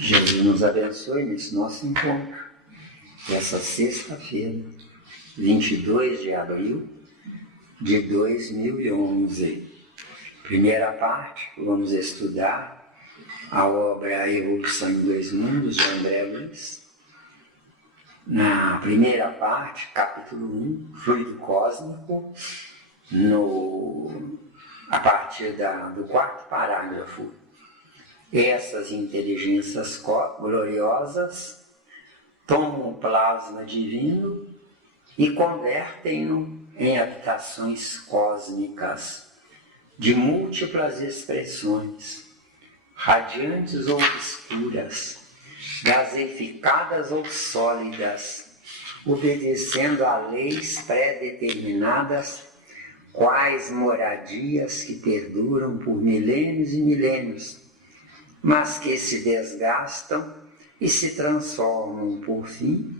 Jesus nos abençoe nesse nosso encontro, essa sexta-feira, 22 de abril de 2011. Primeira parte, vamos estudar a obra A Evolução em Dois Mundos, de André Luiz. Na primeira parte, capítulo 1, Fluido Cósmico, a partir do quarto parágrafo. Essas inteligências gloriosas tomam o plasma divino e convertem-no em habitações cósmicas de múltiplas expressões, radiantes ou obscuras, gaseificadas ou sólidas, obedecendo a leis pré-determinadas, quais moradias que perduram por milênios e milênios, mas que se desgastam e se transformam por fim,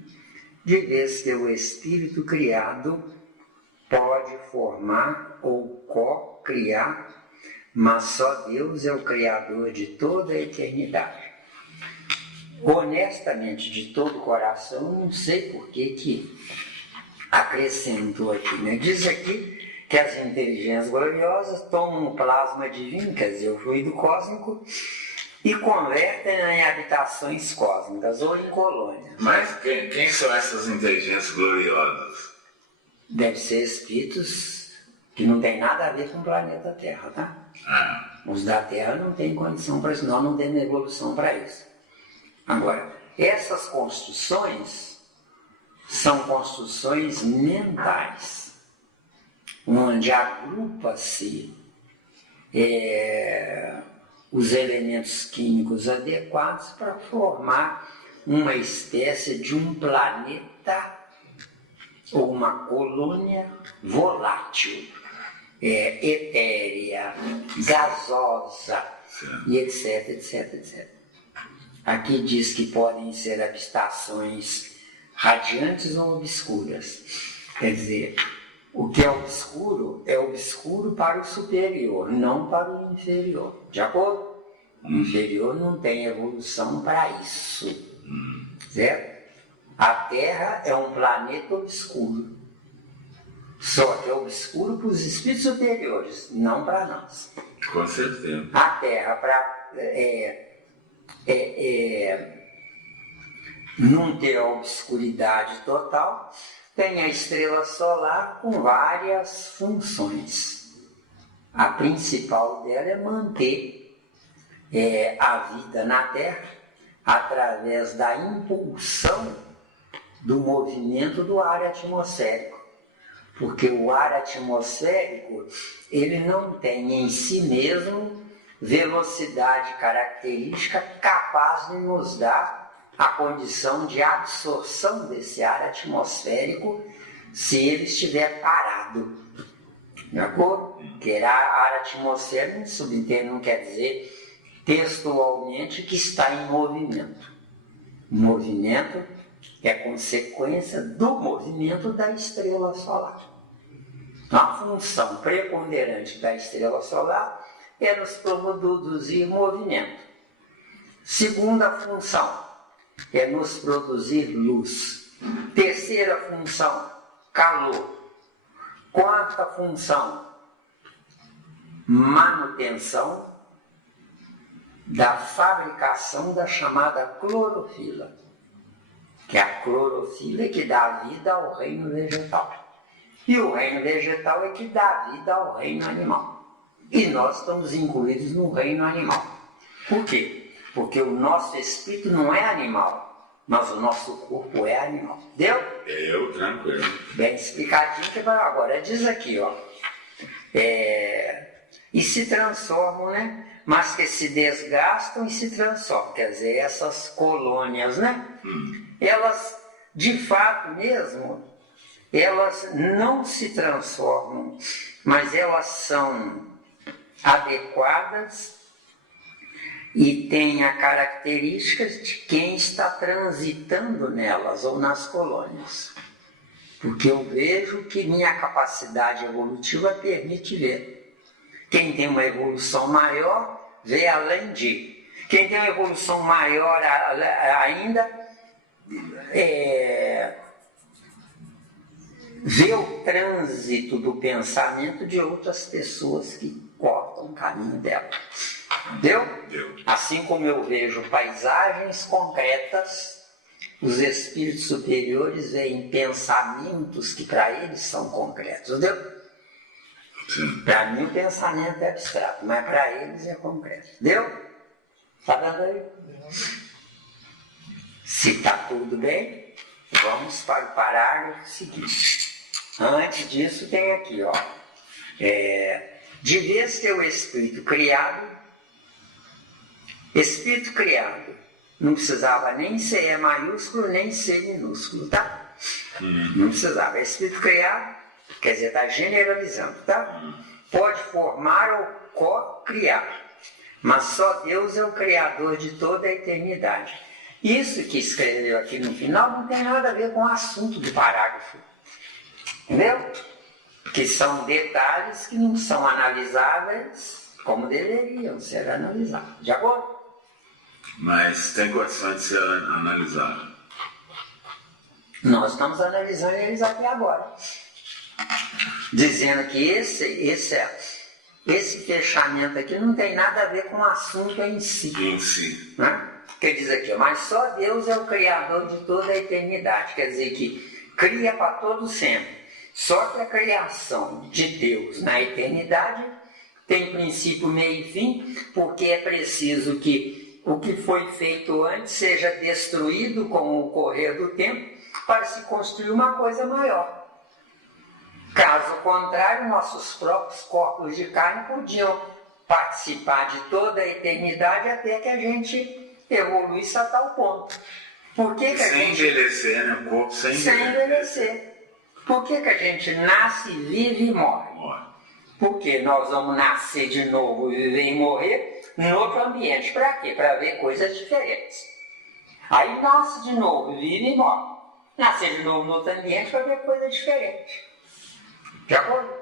de vez que o espírito criado pode formar ou co-criar, mas só Deus é o Criador de toda a eternidade. Honestamente, de todo o coração, não sei por que acrescentou aqui, né? Diz aqui que as inteligências gloriosas tomam o plasma divino, quer dizer, o fluido cósmico, e convertem em habitações cósmicas ou em colônias. Mas quem são essas inteligências gloriosas? Deve ser espíritos que não tem nada a ver com o planeta Terra, tá? Os da Terra não têm condição para isso, não tem evolução para isso. Agora, essas construções são construções mentais, onde agrupa-se os elementos químicos adequados para formar uma espécie de um planeta ou uma colônia volátil, etérea, gasosa, e etc, etc, etc. Aqui diz que podem ser habitações radiantes ou obscuras. Quer dizer, o que é obscuro para o superior, não para o inferior. De acordo? O inferior não tem evolução para isso. Certo? A Terra é um planeta obscuro. Só que é obscuro para os espíritos superiores, não para nós. Com certeza. A Terra, para não ter a obscuridade total, tem a estrela solar com várias funções. A principal dela é manter a vida na Terra através da impulsão do movimento do ar atmosférico. Porque o ar atmosférico, ele não tem em si mesmo velocidade característica capaz de nos dar a condição de absorção desse ar atmosférico se ele estiver parado. De acordo? Porque ar atmosférico não quer dizer textualmente que está em movimento. O movimento é consequência do movimento da estrela solar. A função preponderante da estrela solar é nos produzir movimento. Segunda função é nos produzir luz. Terceira função, calor. Quarta função, manutenção da fabricação da chamada clorofila, que é a clorofila que dá vida ao reino vegetal. E o reino vegetal é que dá vida ao reino animal. E nós estamos incluídos no reino animal. Por quê? Porque o nosso espírito não é animal, mas o nosso corpo é animal. Deu? Eu, tranquilo. Bem explicadinho que agora diz aqui, ó. E se transformam, né? Mas que se desgastam e se transformam. Quer dizer, essas colônias, né? Elas, de fato mesmo, elas não se transformam, mas elas são adequadas e têm a característica de quem está transitando nelas ou nas colônias. Porque eu vejo que minha capacidade evolutiva permite ver. Quem tem uma evolução maior vê além de. Quem tem uma evolução maior ainda vê o trânsito do pensamento de outras pessoas que cortam o caminho dela. Deu? Deu. Assim como eu vejo paisagens concretas, os espíritos superiores veem pensamentos que para eles são concretos. Deu? Para mim o pensamento é abstrato, mas para eles é concreto. Deu? Está vendo aí? Se está tudo bem, vamos para o parágrafo seguinte. Antes disso tem aqui, ó. De vez que o espírito criado não precisava nem ser E maiúsculo, nem C minúsculo, tá? Não precisava. Espírito criado, quer dizer, está generalizando, tá? Pode formar ou co-criar, mas só Deus é o Criador de toda a eternidade. Isso que escreveu aqui no final não tem nada a ver com o assunto do parágrafo. Entendeu? Que são detalhes que não são analisáveis como deveriam ser analisados. De acordo? Mas tem condições de ser analisado. Nós estamos analisando eles aqui agora. Dizendo que esse fechamento aqui não tem nada a ver com o assunto em si. Em si. Né? Quer dizer aqui, mas só Deus é o Criador de toda a eternidade. Quer dizer que cria para todo sempre. Só que a criação de Deus na eternidade tem princípio, meio e fim, porque é preciso que o que foi feito antes seja destruído com o correr do tempo para se construir uma coisa maior. Caso contrário, nossos próprios corpos de carne podiam participar de toda a eternidade até que a gente evoluísse a tal ponto. Por que que a sem gente... envelhecer, né? O corpo sem envelhecer. Por que que a gente nasce, vive e morre? Porque nós vamos nascer de novo, viver e morrer em outro ambiente. Para quê? Para ver coisas diferentes. Aí nasce de novo, vive e morre. Nascer de novo em outro ambiente para ver coisas diferentes. De acordo?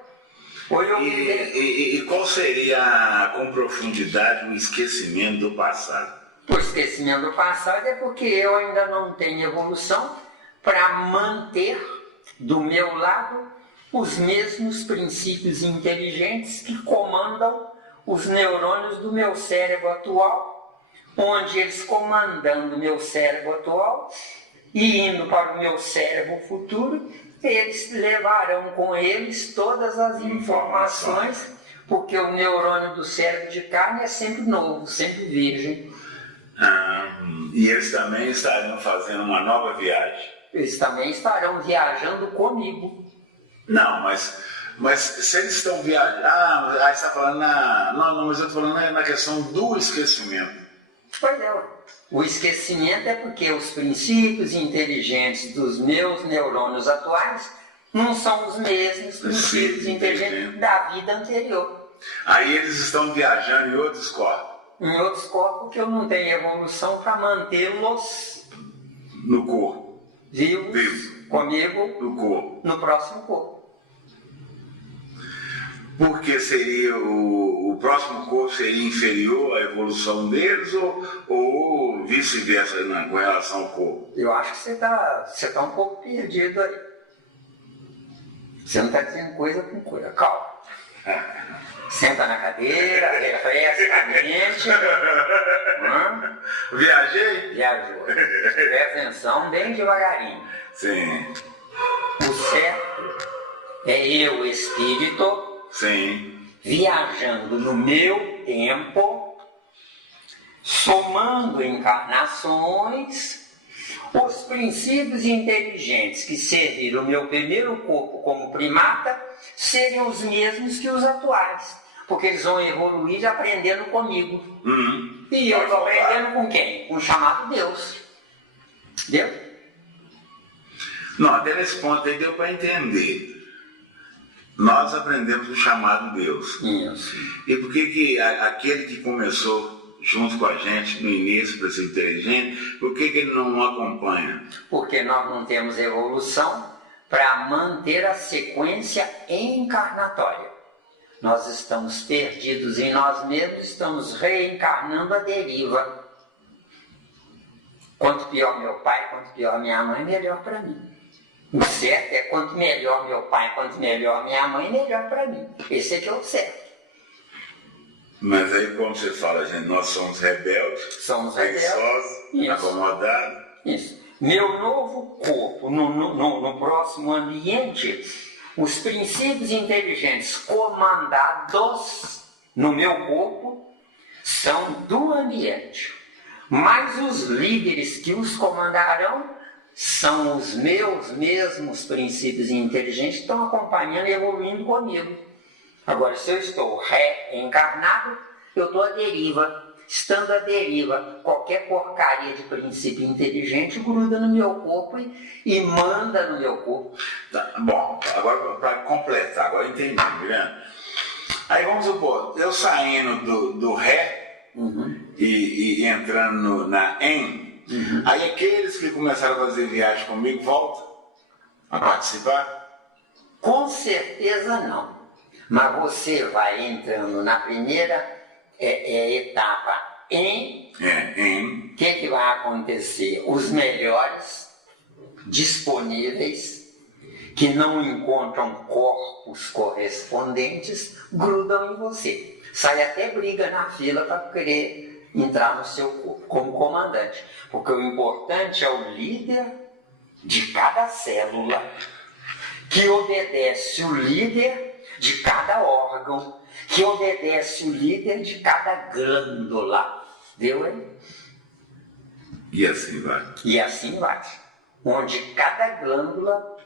E qual seria, com profundidade, o esquecimento do passado? O esquecimento do passado é porque eu ainda não tenho evolução para manter do meu lado os mesmos princípios inteligentes que comandam os neurônios do meu cérebro atual, onde eles comandando o meu cérebro atual e indo para o meu cérebro futuro, eles levarão com eles todas as informações, porque o neurônio do cérebro de carne é sempre novo, sempre virgem. E eles também estariam fazendo uma nova viagem. Eles também estarão viajando comigo. Não, mas se eles estão viajando... aí você está falando Não, mas eu estou falando na questão do esquecimento. Pois é. O esquecimento é porque os princípios inteligentes dos meus neurônios atuais não são os mesmos princípios inteligentes da vida anterior. Aí eles estão viajando em outros corpos. Em outros corpos que eu não tenho evolução para mantê-los no corpo. Vivos comigo no corpo. No próximo corpo. Porque seria o próximo corpo seria inferior à evolução deles ou vice-versa com relação ao corpo? Eu acho que você tá um pouco perdido aí. Você não está dizendo coisa com coisa. Calma. Senta na cadeira, refresca a mente. Viajei? Viajou. Presta atenção bem devagarinho. Sim. O certo é eu, espírito, sim, viajando no meu tempo, somando encarnações, os princípios inteligentes que serviram o meu primeiro corpo como primata seriam os mesmos que os atuais, porque eles vão evoluir aprendendo comigo. E eu estou aprendendo com quem? Com o chamado Deus. Deu? Não, até nesse ponto aí deu para entender. Nós aprendemos o chamado Deus. Isso. E por que aquele que começou junto com a gente no início para ser inteligente, por que ele não acompanha? Porque nós não temos evolução para manter a sequência encarnatória. Nós estamos perdidos em nós mesmos, estamos reencarnando a deriva. Quanto pior meu pai, quanto pior minha mãe, melhor para mim. O certo é quanto melhor meu pai, quanto melhor minha mãe, melhor para mim. Esse é que é o certo. Mas aí, como você fala, gente, nós somos rebeldes, preguiçosos, acomodados. Isso. Meu novo corpo, no próximo ambiente, os princípios inteligentes comandados no meu corpo são do ambiente. Mas os líderes que os comandarão são os meus mesmos princípios inteligentes que estão acompanhando e evoluindo comigo. Agora, se eu estou reencarnado, eu estou à deriva. Estando à deriva, qualquer porcaria de princípio inteligente gruda no meu corpo e manda no meu corpo. Tá, bom, agora para completar, agora entendi, Guilherme. Aí vamos supor, eu saindo do ré e entrando na em, aí aqueles que começaram a fazer viagem comigo voltam a participar? Com certeza não. Mas você vai entrando na primeira etapa em. O que vai acontecer? Os melhores disponíveis, que não encontram corpos correspondentes, grudam em você. Sai até briga na fila para querer entrar no seu corpo, como comandante. Porque o importante é o líder de cada célula, que obedece o líder de cada órgão, que obedece o líder de cada glândula. Deu aí? E assim vai. E assim vai. Onde cada glândula,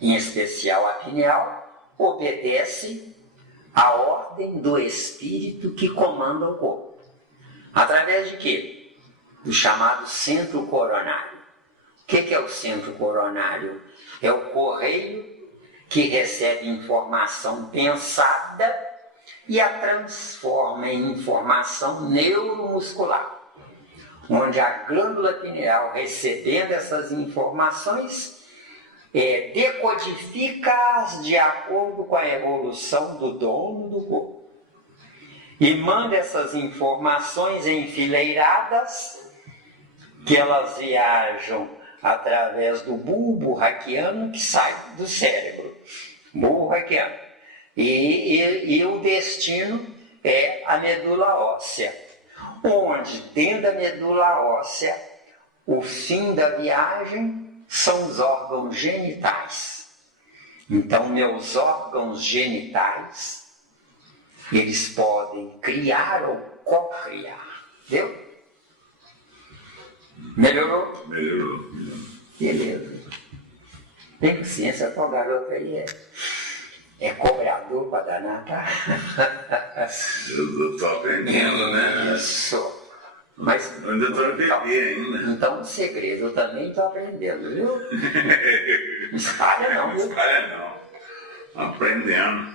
em especial a pineal, obedece à ordem do espírito que comanda o corpo. Através de quê? Do chamado centro coronário. O que é o centro coronário? É o correio que recebe informação pensada e a transforma em informação neuromuscular, onde a glândula pineal, recebendo essas informações, decodifica-as de acordo com a evolução do dono do corpo e manda essas informações enfileiradas, que elas viajam através do bulbo raquiano que sai do cérebro. Bulbo raquiano. E o destino é a medula óssea, onde dentro da medula óssea o fim da viagem são os órgãos genitais. Então, meus órgãos genitais, eles podem criar ou co-criar. Entendeu? Melhorou? Melhorou. Beleza. Tem paciência, a tua garota aí é cobrador para danar, tá? Eu estou aprendendo, né? Isso. Mas, eu ainda estou a beber ainda. Então, um segredo, eu também estou aprendendo, viu? Não espalha não, viu? Espalha não. Aprendendo.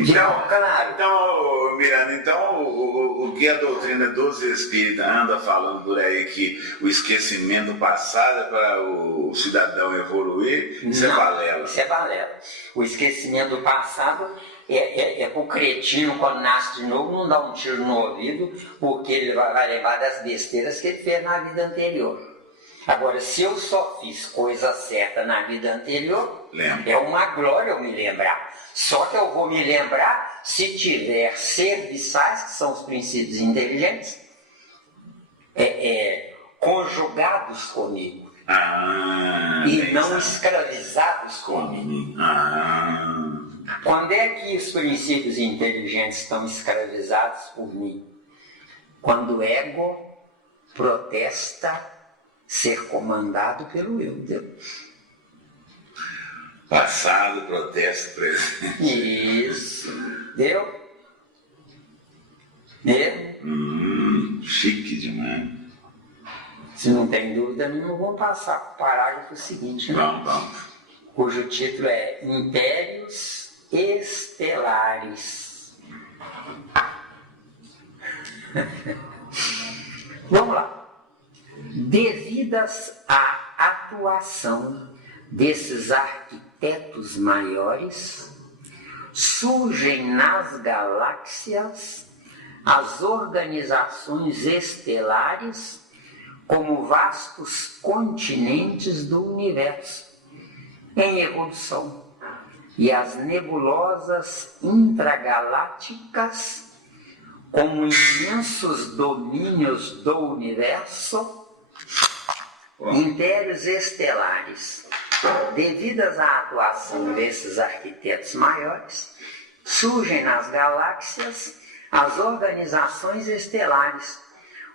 Então, claro. Então, Miranda, o que a doutrina dos espíritas anda falando por aí, que o esquecimento passado é para o cidadão evoluir, isso é balela. Isso é balela. O esquecimento do passado é para o cretino, quando nasce de novo, não dá um tiro no ouvido, porque ele vai levar das besteiras que ele fez na vida anterior. Agora, se eu só fiz coisa certa na vida anterior, é uma glória eu me lembrar. Só que eu vou me lembrar se tiver serviçais, que são os princípios inteligentes, conjugados comigo. E não escravizados comigo. Quando é que os princípios inteligentes estão escravizados por mim? Quando o ego protesta ser comandado pelo eu. Entendeu? Passado, protesto, presente. Isso. Deu? Deu? Chique demais. Se não tem dúvida, não vou passar para o parágrafo seguinte, né? Vamos. Cujo título é Impérios Estelares. Vamos lá. Devidas à atuação desses arquitetos maiores, surgem nas galáxias as organizações estelares como vastos continentes do universo em evolução, e as nebulosas intragalácticas como imensos domínios do universo, impérios estelares. Devidas à atuação desses arquitetos maiores, surgem nas galáxias as organizações estelares,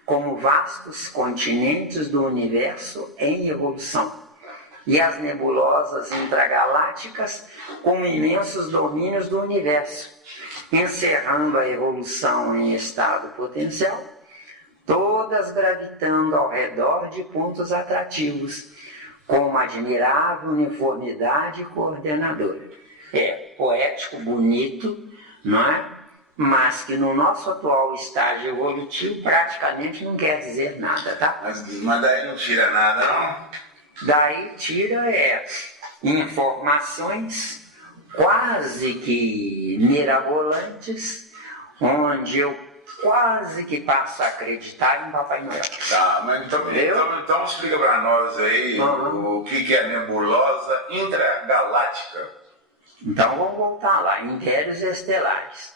como vastos continentes do universo em evolução, e as nebulosas intragalácticas como imensos domínios do universo, encerrando a evolução em estado potencial, todas gravitando ao redor de pontos atrativos, com uma admirável uniformidade coordenadora. É poético, bonito, não é? Mas que no nosso atual estágio evolutivo praticamente não quer dizer nada, tá? Mas daí não tira nada, não? Daí tira informações quase que mirabolantes, onde eu quase que passo a acreditar em Papai Noel. Tá, mas então explica para nós aí o que é nebulosa intragaláctica. Então vamos voltar lá, impérios estelares.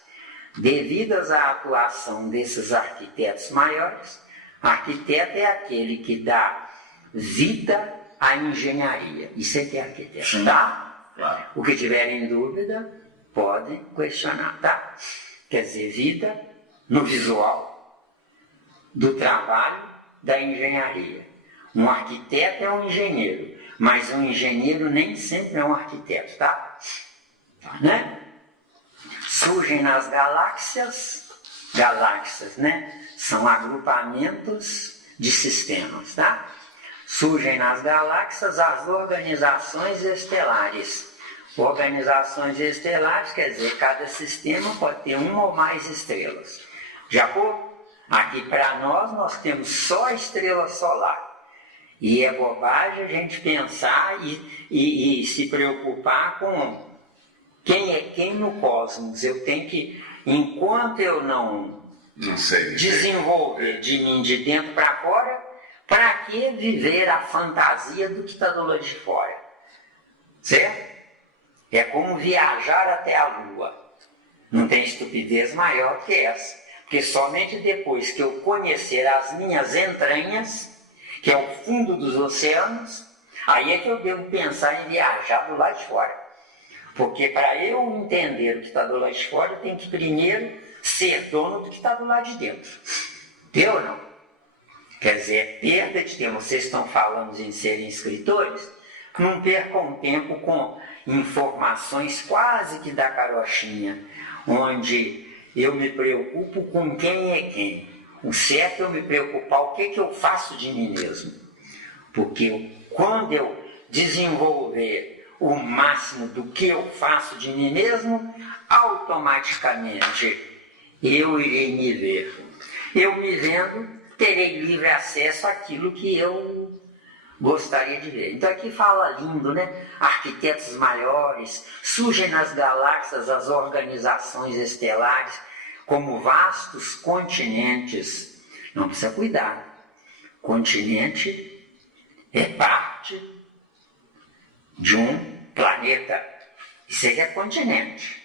Devidas à atuação desses arquitetos maiores, arquiteto é aquele que dá vida à engenharia. Isso é que é arquiteto, tá? Claro. O que tiverem dúvida, podem questionar, tá? Quer dizer, vida no visual do trabalho da engenharia. Um arquiteto é um engenheiro, mas um engenheiro nem sempre é um arquiteto, tá? Né? Surgem nas galáxias, né? São agrupamentos de sistemas, tá? Surgem nas galáxias as organizações estelares. Organizações estelares quer dizer cada sistema pode ter uma ou mais estrelas. De acordo? Aqui para nós temos só a estrela solar. E é bobagem a gente pensar e se preocupar com quem é quem no cosmos. Eu tenho que, enquanto eu não desenvolver de mim de dentro para fora, para que viver a fantasia do que está do lado de fora? Certo? É como viajar até a Lua. Não tem estupidez maior que essa. Porque somente depois que eu conhecer as minhas entranhas, que é o fundo dos oceanos, aí é que eu devo pensar em viajar do lado de fora. Porque para eu entender o que está do lado de fora, eu tenho que primeiro ser dono do que está do lado de dentro. Deu ou não? Quer dizer, é perda de tempo. Vocês estão falando em serem escritores? Não percam tempo com informações quase que da carochinha, onde eu me preocupo com quem é quem. O certo é eu me preocupar o que eu faço de mim mesmo. Porque quando eu desenvolver o máximo do que eu faço de mim mesmo, automaticamente eu irei me ver. Eu me vendo, terei livre acesso àquilo que eu gostaria de ver. Então aqui fala lindo, né? Arquitetos maiores, surgem nas galáxias as organizações estelares como vastos continentes. Não precisa cuidar. Continente é parte de um planeta. Isso aí é continente.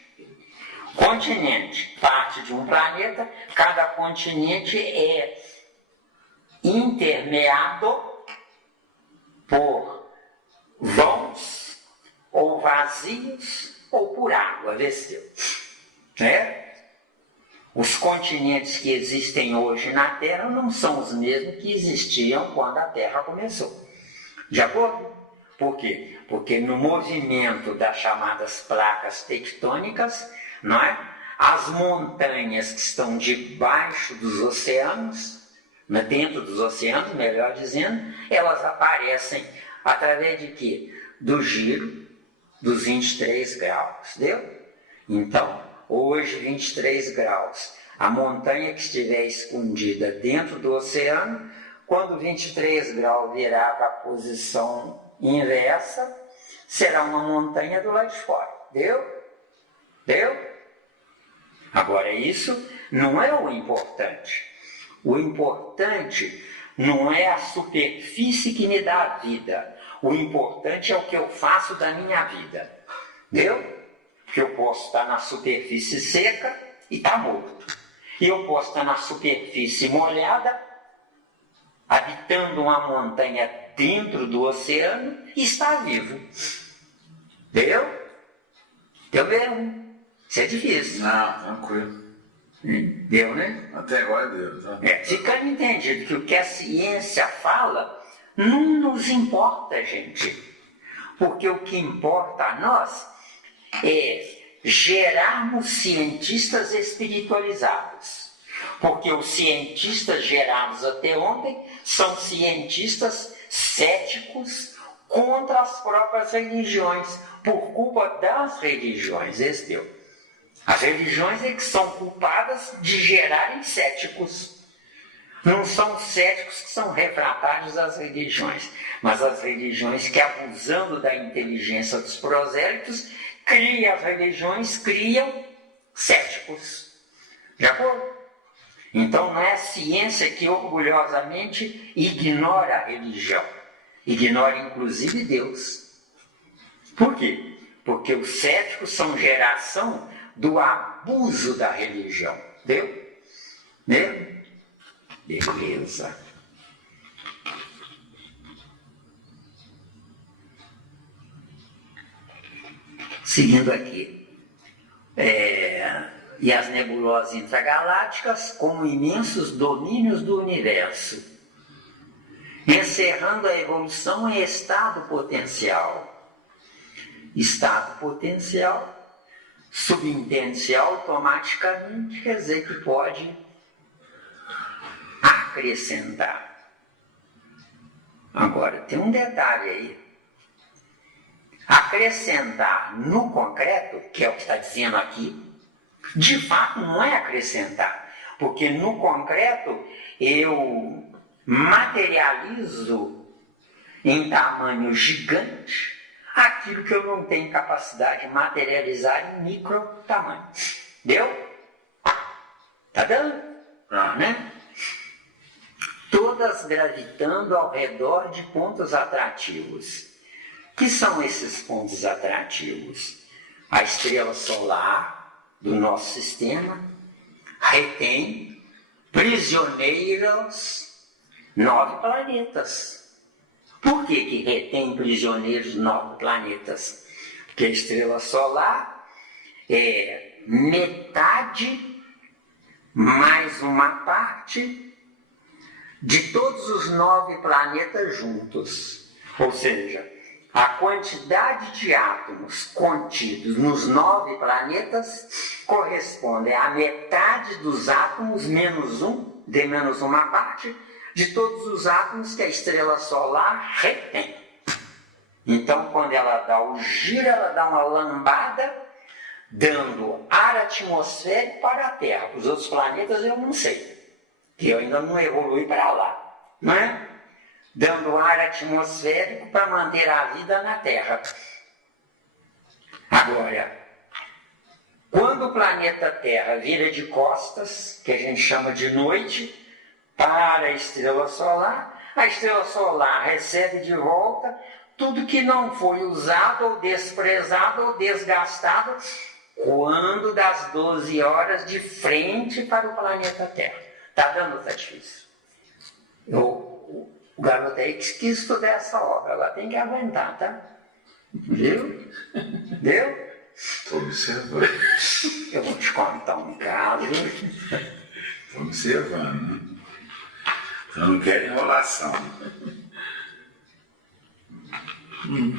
Continente, parte de um planeta. Cada continente é intermeado por vãos, ou vazios, ou por água, né? Os continentes que existem hoje na Terra não são os mesmos que existiam quando a Terra começou. De acordo? Por quê? Porque no movimento das chamadas placas tectônicas, não é? As montanhas que estão debaixo dos oceanos, dentro dos oceanos, melhor dizendo, elas aparecem através de quê? Do giro dos 23 graus, deu? Então, hoje 23 graus. A montanha que estiver escondida dentro do oceano, quando 23 graus virar para a posição inversa, será uma montanha do lado de fora. Deu? Deu? Agora, isso não é o importante. O importante não é a superfície que me dá a vida. O importante é o que eu faço da minha vida. Entendeu? Porque eu posso estar na superfície seca e estar morto. E eu posso estar na superfície molhada, habitando uma montanha dentro do oceano e estar vivo. Entendeu? Deu mesmo. Isso é difícil. Não, tranquilo. Deu, né? Até agora deu. Tá? Ficando entendido que o que a ciência fala não nos importa, gente. Porque o que importa a nós é gerarmos cientistas espiritualizados. Porque os cientistas gerados até ontem são cientistas céticos contra as próprias religiões, por culpa das religiões. Esse deu. As religiões é que são culpadas de gerarem céticos. Não são céticos que são refratários às religiões, mas as religiões que, abusando da inteligência dos prosélitos, as religiões criam céticos. De acordo? Então não é a ciência que orgulhosamente ignora a religião. Ignora inclusive Deus. Por quê? Porque os céticos são geração do abuso da religião. Deu? Deu? Beleza. Seguindo aqui. E as nebulosas intragalácticas como imensos domínios do universo, encerrando a evolução em estado potencial. Estado potencial subentende-se automaticamente, quer dizer que pode acrescentar. Agora, tem um detalhe aí. Acrescentar no concreto, que é o que está dizendo aqui, de fato não é acrescentar, porque no concreto eu materializo em tamanho gigante aquilo que eu não tenho capacidade de materializar em micro tamanho. Deu? Tá dando? Né? Todas gravitando ao redor de pontos atrativos. Que são esses pontos atrativos? A estrela solar do nosso sistema retém prisioneiros 9 planetas. Por que retém prisioneiros 9 planetas? Porque a estrela solar é metade mais uma parte de todos os 9 planetas juntos. Ou seja, a quantidade de átomos contidos nos 9 planetas corresponde à metade dos átomos menos um, de menos uma parte, de todos os átomos que a estrela solar retém. Então, quando ela dá o giro, ela dá uma lambada, dando ar atmosférico para a Terra. Os outros planetas eu não sei, que eu ainda não evolui para lá, não é? Dando ar atmosférico para manter a vida na Terra. Agora, quando o planeta Terra vira de costas, que a gente chama de noite, para a estrela solar recebe de volta tudo que não foi usado, ou desprezado, ou desgastado, quando das 12 horas de frente para o planeta Terra. Está dando, está difícil. O garoto aí que estudar essa obra, ela tem que aguentar, tá? Viu? Deu? Estou observando. Eu vou te contar um caso. Estou observando. Eu não quero enrolação.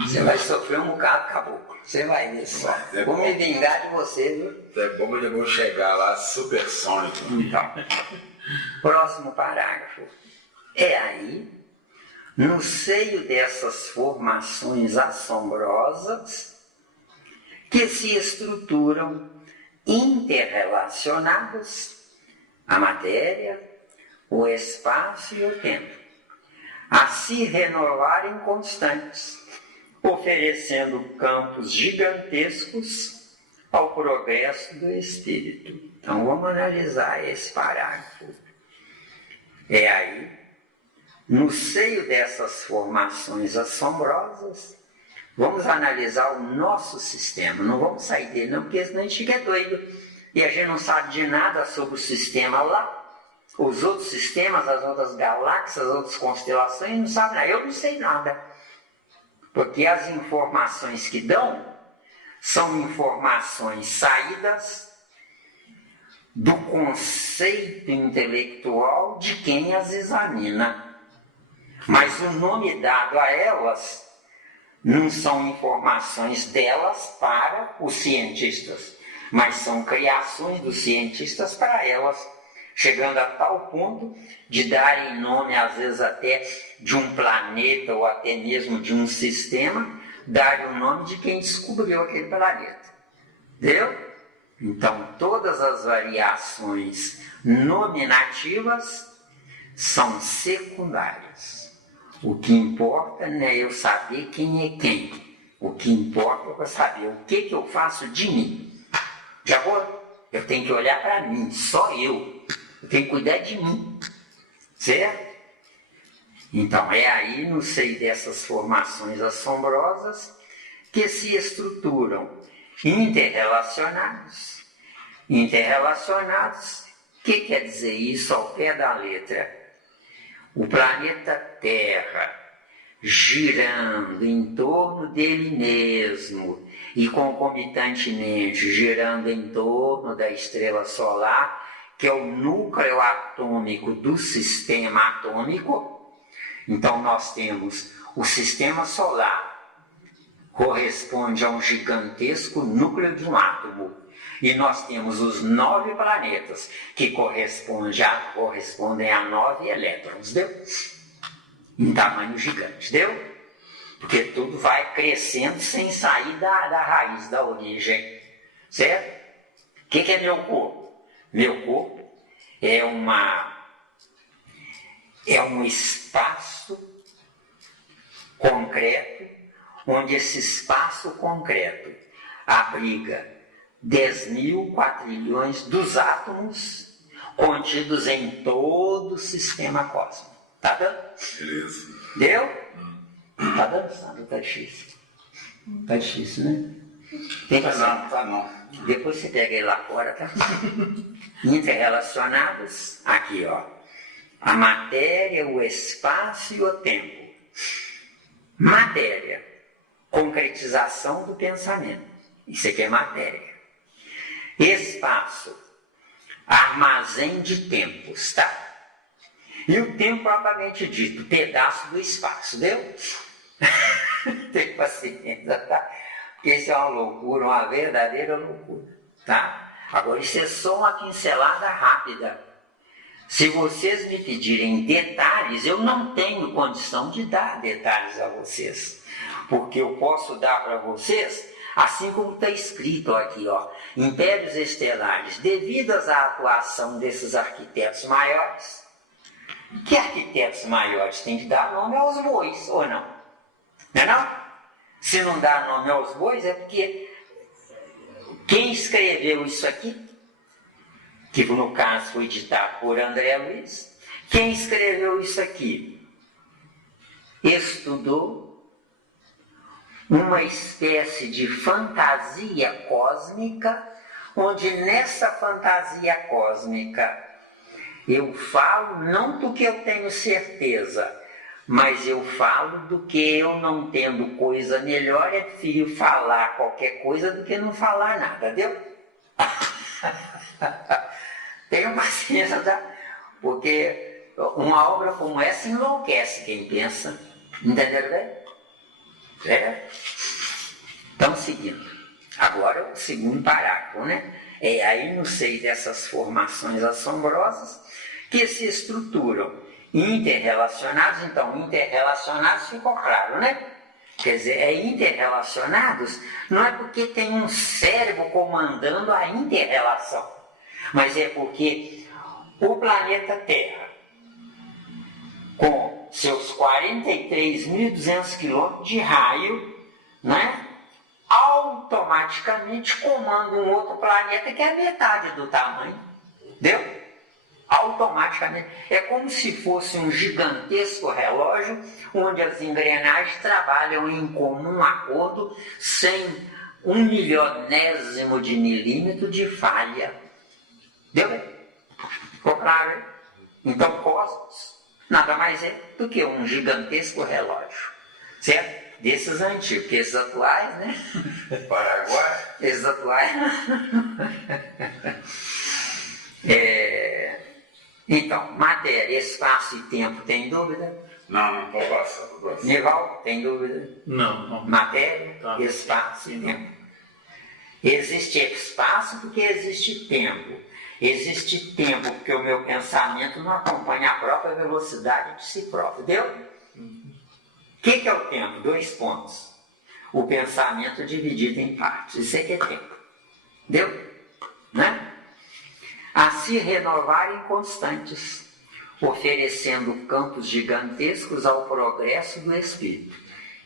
Você vai sofrer um bocado, caboclo. Você vai ver só. Vou me vingar de você, viu? É bom que eu já vou chegar lá supersônico. Então, próximo parágrafo. É aí, no seio dessas formações assombrosas, que se estruturam interrelacionados a matéria, o espaço e o tempo, a se renovarem constantes, oferecendo campos gigantescos ao progresso do espírito. Então vamos analisar esse parágrafo. É aí, no seio dessas formações assombrosas, vamos analisar o nosso sistema. Não vamos sair dele não, porque senão a gente fica doido. E a gente não sabe de nada sobre o sistema lá. Os outros sistemas, as outras galáxias, as outras constelações, não sabem nada. Eu não sei nada. Porque as informações que dão são informações saídas do conceito intelectual de quem as examina. Mas o nome dado a elas não são informações delas para os cientistas, mas são criações dos cientistas para elas, chegando a tal ponto de darem nome, às vezes até de um planeta ou até mesmo de um sistema, darem o nome de quem descobriu aquele planeta. Entendeu? Então, todas as variações nominativas são secundárias. O que importa não é eu saber quem é quem. O que importa é eu saber o que eu faço de mim. De acordo? Eu tenho que olhar para mim, só eu. Eu tenho que cuidar de mim. Certo? Então, é aí, no seio dessas formações assombrosas, que se estruturam interrelacionados. Interrelacionados, o que quer dizer isso ao pé da letra? O planeta Terra girando em torno dele mesmo e concomitantemente girando em torno da estrela solar, que é o núcleo atômico do sistema atômico. Então nós temos o sistema solar, corresponde a um gigantesco núcleo de um átomo. E nós temos os 9 planetas, que correspondem a 9 elétrons, deu? Em tamanho gigante, deu? Porque tudo vai crescendo sem sair da raiz, da origem, certo? O que é meu corpo? Meu corpo é um espaço concreto, onde esse espaço concreto abriga 10.000 quatrilhões dos átomos contidos em todo o sistema cósmico. Tá dando? Beleza. Deu? Tá dando? Tá difícil. Tá difícil, né? Tem que Tá não. Depois você pega ele lá fora, tá? Interrelacionados, aqui ó. A matéria, o espaço e o tempo. Matéria, concretização do pensamento. Isso aqui é matéria. Espaço, armazém de tempos, tá? E o tempo, propriamente dito, pedaço do espaço, deu? Tem paciência, tá? Porque isso é uma loucura, uma verdadeira loucura, tá? Agora, isso é só uma pincelada rápida. Se vocês me pedirem detalhes, eu não tenho condição de dar detalhes a vocês. Porque eu posso dar para vocês, assim como está escrito aqui, ó, impérios estelares, devidas à atuação desses arquitetos maiores. Que arquitetos maiores têm que dar nome aos bois, ou não? Não é não? Se não dá nome aos bois, é porque quem escreveu isso aqui, que no caso foi ditado por André Luiz, quem escreveu isso aqui estudou uma espécie de fantasia cósmica, onde nessa fantasia cósmica eu falo não do que eu tenho certeza, mas eu falo do que eu não tendo coisa melhor, é prefiro falar qualquer coisa do que não falar nada, deu? Tenho paciência, tá? Porque uma obra como essa enlouquece quem pensa, entenderam bem? É? Então, seguindo. Agora o segundo parágrafo, né? É aí no seio dessas formações assombrosas que se estruturam interrelacionados. Então, interrelacionados ficou claro, né? Quer dizer, interrelacionados não é porque tem um cérebro comandando a interrelação, mas é porque o planeta Terra, com seus 43.200 quilômetros de raio, né, automaticamente comanda um outro planeta que é metade do tamanho. Entendeu? automaticamente. É como se fosse um gigantesco relógio onde as engrenagens trabalham em comum acordo sem 1/1000 de milímetro de falha. Deu? Ficou claro, hein? Então, cosmos nada mais é do que um gigantesco relógio, certo? Desses antigos, porque esses atuais, né? Paraguai. Esses atuais. Então, matéria, espaço e tempo, tem dúvida? Não pode passar. Nival, tem dúvida? Não. Matéria, Tá. espaço e tempo. Existe espaço porque existe tempo. Existe tempo porque o meu pensamento não acompanha a própria velocidade de si próprio. Deu? O que é o tempo? 2 pontos. O pensamento dividido em partes. Isso é que é tempo. Deu? Né? A se renovarem constantes, oferecendo campos gigantescos ao progresso do espírito.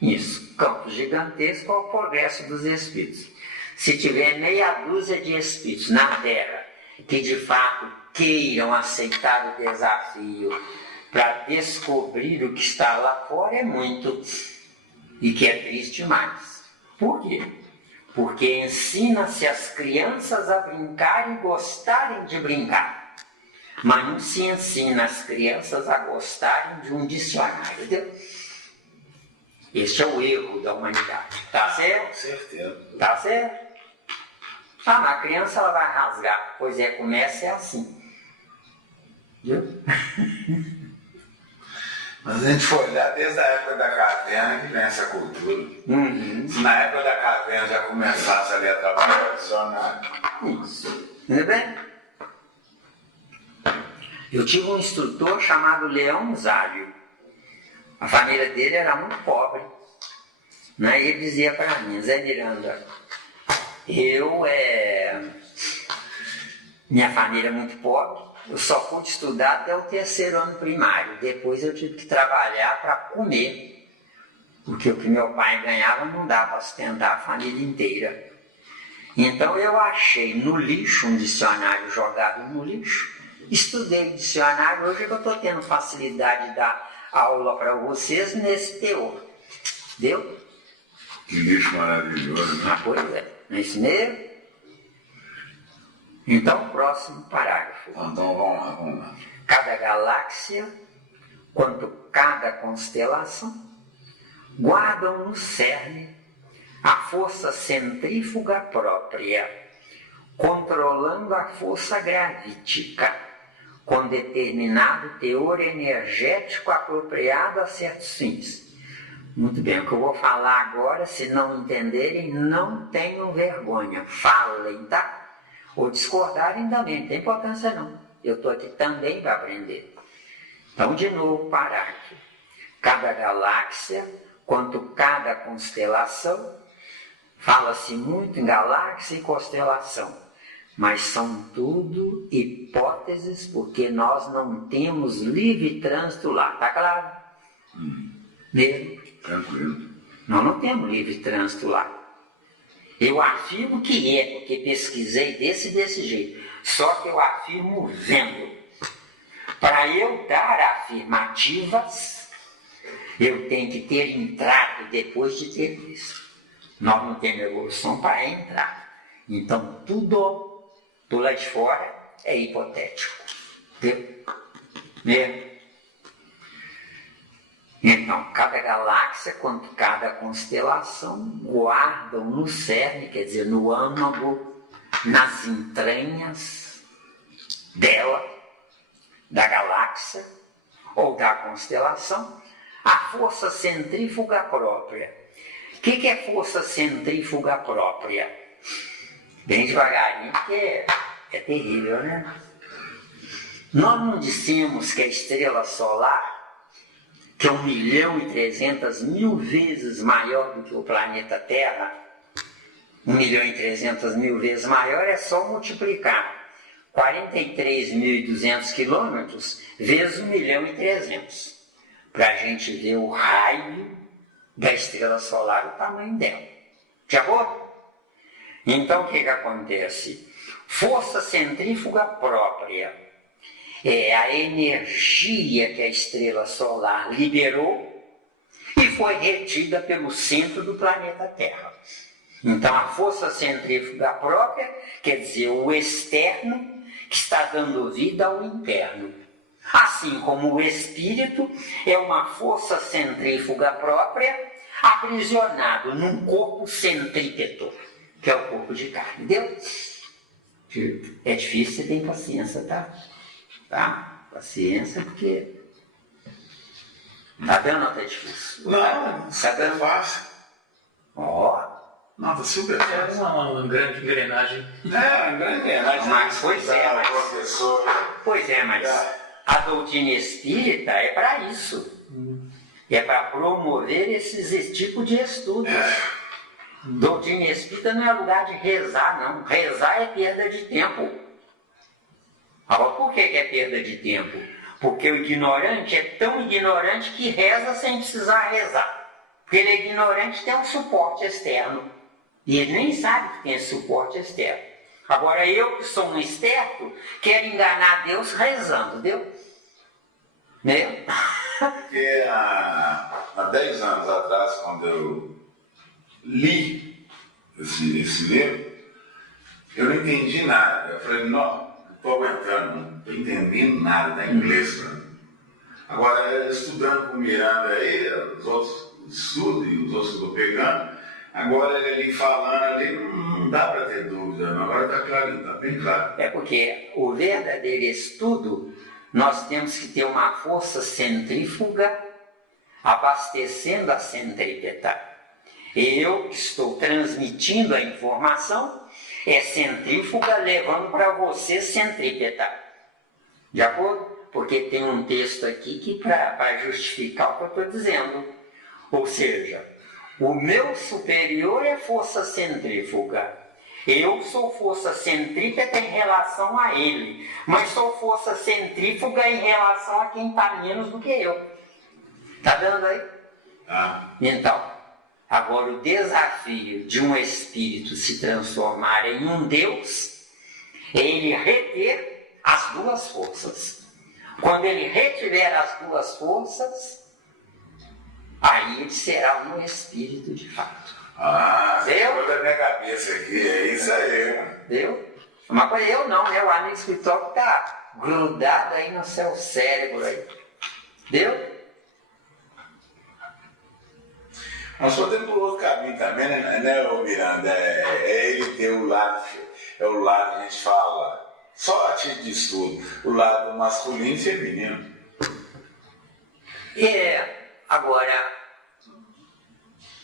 Isso, campos gigantescos ao progresso dos espíritos. Se tiver meia dúzia de espíritos na Terra que de fato queiram aceitar o desafio para descobrir o que está lá fora, é muito. E que é triste demais. Por quê? Porque ensina-se as crianças a brincar e gostarem de brincar. Mas não se ensina as crianças a gostarem de um dicionário. Entendeu? Este é o erro da humanidade. Tá certo? Com certeza. Tá certo? Ah, mas a criança ela vai rasgar. Pois é, começa é assim. Viu? Mas a gente for olhar desde a época da caverna que vem essa cultura. Se na época da caverna já começasse ali a trabalhar o dicionário. Isso. Tudo bem? Eu tive um instrutor chamado Leão Zálio. A família dele era muito pobre. Né? E ele dizia para mim, Zé Miranda, minha família é muito pobre, eu só pude estudar até o 3º ano primário. Depois eu tive que trabalhar para comer, porque o que meu pai ganhava não dava para sustentar a família inteira. Então eu achei no lixo um dicionário jogado no lixo, estudei o dicionário. Hoje eu estou tendo facilidade de dar aula para vocês nesse teor. Deu? Que lixo maravilhoso, né? Uma coisa, não é isso mesmo? Então, próximo parágrafo. Então vamos lá. Cada galáxia, quanto cada constelação, guardam no cerne a força centrífuga própria, controlando a força gravítica, com determinado teor energético apropriado a certos fins. Muito bem, o que eu vou falar agora, se não entenderem, não tenham vergonha, falem, tá? Ou discordarem também, não tem importância não. Eu estou aqui também para aprender. Então, de novo, parágrafo. Cada galáxia, quanto cada constelação, fala-se muito em galáxia e constelação, mas são tudo hipóteses, porque nós não temos livre trânsito lá, tá claro? Mesmo? Tranquilo. Nós não temos livre trânsito lá. Eu afirmo que é, porque pesquisei desse jeito. Só que eu afirmo vendo. Para eu dar afirmativas, eu tenho que ter entrado depois de ter visto. Nós não temos evolução para entrar. Então, tudo do lado de fora é hipotético. Entendeu? Mesmo? Então, cada galáxia, quanto cada constelação, guardam no cerne, quer dizer, no âmago, nas entranhas dela, da galáxia ou da constelação, a força centrífuga própria. O que é força centrífuga própria? Bem devagarinho, porque é terrível, né? Nós não dissemos que a estrela solar, que é 1.300.000 vezes maior do que o planeta Terra, 1.300.000 vezes maior, é só multiplicar 43.200 quilômetros vezes 1.300.000, para a gente ver o raio da estrela solar, o tamanho dela. De acordo? Então, o que acontece? Força centrífuga própria é a energia que a estrela solar liberou e foi retida pelo centro do planeta Terra. Então, a força centrífuga própria quer dizer o externo que está dando vida ao interno. Assim como o espírito é uma força centrífuga própria aprisionado num corpo centrípeto, que é o corpo de carne. Deu? É difícil, você tem paciência, tá? Tá? Paciência, porque... Tá dando ou tá difícil? Não, tá dando fácil. Ó. Não, tá super fácil. É uma grande engrenagem. É, uma grande engrenagem. Mas, pois é, mas... professor. Pois é, mas a doutrina espírita é para isso. É para promover esse tipo de estudos. Doutrina espírita não é lugar de rezar, não. Rezar é perda de tempo. Agora, por que é perda de tempo? Porque o ignorante é tão ignorante que reza sem precisar rezar. Porque ele é ignorante, tem um suporte externo. E ele nem sabe que tem esse suporte externo. Agora, eu que sou um esperto, quero enganar Deus rezando, deu? Né? Porque há 10 anos atrás, quando eu li esse livro, eu não entendi nada. Eu falei, não estou aguentando, não estou entendendo nada da inglês. Agora, estudando com o Miranda aí, os outros estudam e os outros estou pegando, agora ele ali falando ali, não dá para ter dúvida, não. Agora está claro, está bem claro. É porque o verdadeiro estudo, nós temos que ter uma força centrífuga abastecendo a centrípeta. Eu que estou transmitindo a informação, é centrífuga levando para você centrípeta. De acordo? Porque tem um texto aqui que para justificar o que eu estou dizendo. Ou seja, o meu superior é força centrífuga. Eu sou força centrípeta em relação a ele, mas sou força centrífuga em relação a quem está menos do que eu. Está dando aí? Então, agora o desafio de um espírito se transformar em um Deus é ele reter as duas forças. Quando ele retiver as duas forças, aí ele será um espírito de fato. Deu? Da minha cabeça aqui, é isso aí. Deu? Uma coisa eu não, né? O amigo escritório está grudado aí no seu cérebro aí. Deu? Nós podemos por outro caminho também, né, Miranda? É ele ter o lado, é o lado que a gente fala, só a título de estudo, o lado masculino e feminino. Agora,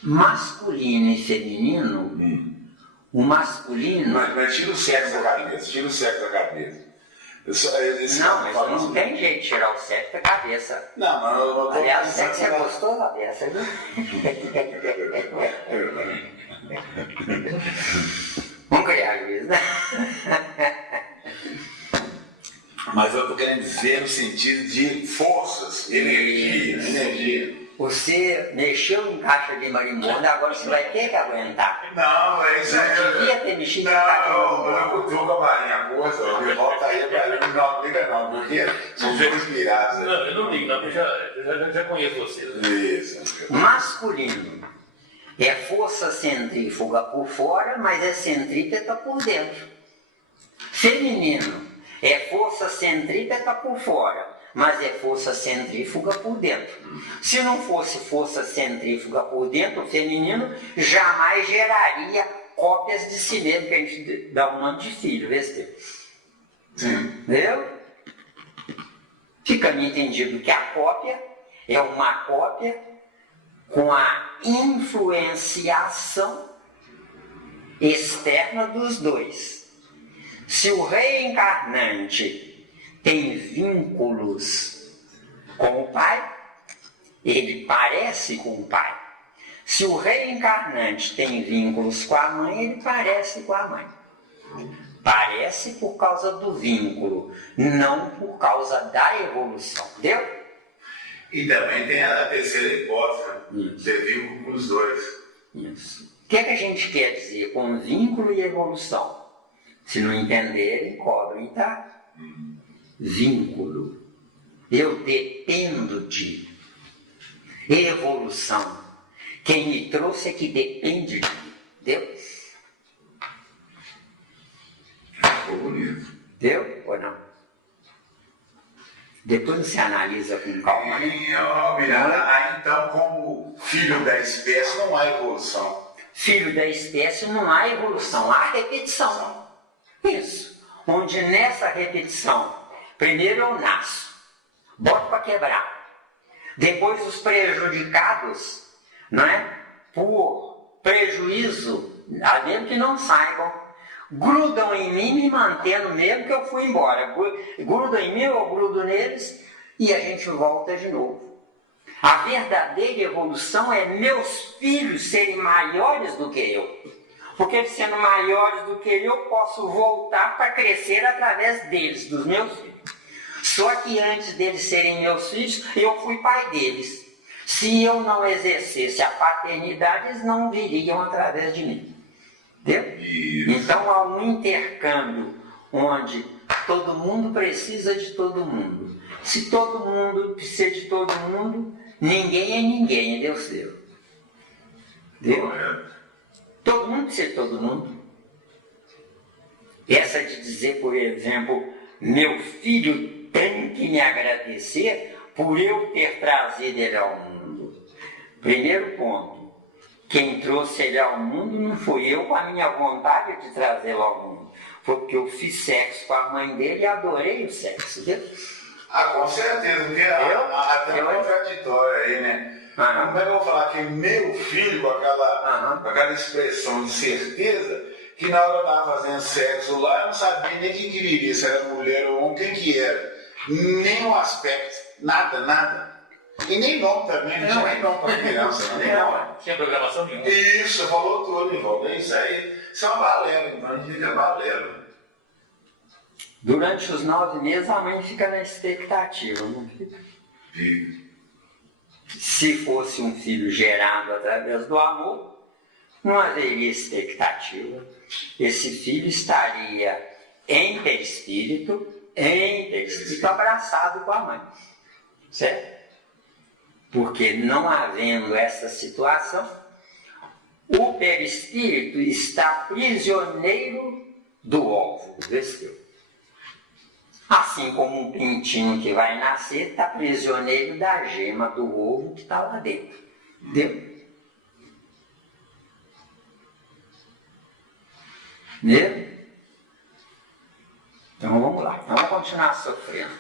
masculino e feminino, o masculino... Mas tira o sexo da cabeça, tira o sexo da cabeça. Não, mas não tem jeito de tirar o sexo da cabeça. Não, mas eu tô... Aliás, o sexo é gostoso da cabeça, viu? Vamos criar isso, né? Mas eu tô querendo dizer no sentido de forças, energia. Você mexeu em caixa de marimbondo, agora você vai ter que aguentar. Não, é isso aí. Não devia ter mexido em Não, caixa de eu marimbondo. cutuco a marinha, força, me volta aí, não liga não, porque são feitos inspirados. Não, eu não ligo, não, porque já conheço você. Né? Isso. Masculino é força centrífuga por fora, mas é centrípeta por dentro. Feminino é força centrípeta por fora, mas é força centrífuga por dentro. Se não fosse força centrífuga por dentro, o feminino jamais geraria cópias de si mesmo, que a gente dá um monte de filho, vê se Sim. entendeu? Fica-me entendido que a cópia é uma cópia com a influenciação externa dos dois. Se o reencarnante tem vínculos com o pai, ele parece com o pai. Se o reencarnante tem vínculos com a mãe, ele parece com a mãe. Parece por causa do vínculo, não por causa da evolução. Entendeu? E também tem a terceira hipótese, ter vínculo com os dois. Isso. O que é que a gente quer dizer com vínculo e evolução? Se não entenderem, cobrem, tá? vínculo. Eu dependo de evolução. Quem me trouxe é que depende de mim. Deu? Ficou bonito. Deu ou não? Depois você analisa com calma, né? Aí então, como filho da espécie, não há evolução. Filho da espécie não há evolução, há repetição. Isso. Onde nessa repetição, primeiro eu nasço, boto para quebrar. Depois os prejudicados, não é? Por prejuízo, mesmo que não saibam, grudam em mim, me mantendo mesmo que eu fui embora. Grudam em mim, eu grudo neles e a gente volta de novo. A verdadeira evolução é meus filhos serem maiores do que eu. Porque sendo maiores do que eu, posso voltar para crescer através deles, dos meus filhos. Só que antes deles serem meus filhos, eu fui pai deles. Se eu não exercesse a paternidade, eles não viriam através de mim. Entendeu? Então há um intercâmbio onde todo mundo precisa de todo mundo. Se todo mundo precisa de todo mundo, ninguém é ninguém, é Deus deu. Entendeu? Todo mundo precisa de todo mundo. Essa de dizer, por exemplo, meu filho tem que me agradecer por eu ter trazido ele ao mundo. Primeiro ponto. Quem trouxe ele ao mundo não fui eu com a minha vontade de trazê-lo ao mundo. Foi porque eu fiz sexo com a mãe dele e adorei o sexo. Entendeu? Com certeza, porque até um contraditório aí, né? Como é que eu vou falar que meu filho, com aquela expressão de certeza, que na hora que eu estava fazendo sexo lá, eu não sabia nem quem que viria, se era mulher ou homem, quem que era. Nenhum aspecto, nada. E nem nome também, não tinha nem nome para criança, nem nome. Não tinha programação nenhuma. Isso, falou tudo em volta. É isso aí. Isso é uma balela, então a gente fica balela. Durante os 9 meses a mãe fica na expectativa, não fica? Fica. Se fosse um filho gerado através do amor, não haveria expectativa. Esse filho estaria em perispírito abraçado com a mãe. Certo? Porque não havendo essa situação, o perispírito está prisioneiro do óvulo, vestiu. Assim como um pintinho que vai nascer está prisioneiro da gema do ovo que está lá dentro. Entendeu? Entendeu? Então vamos lá, vamos continuar sofrendo.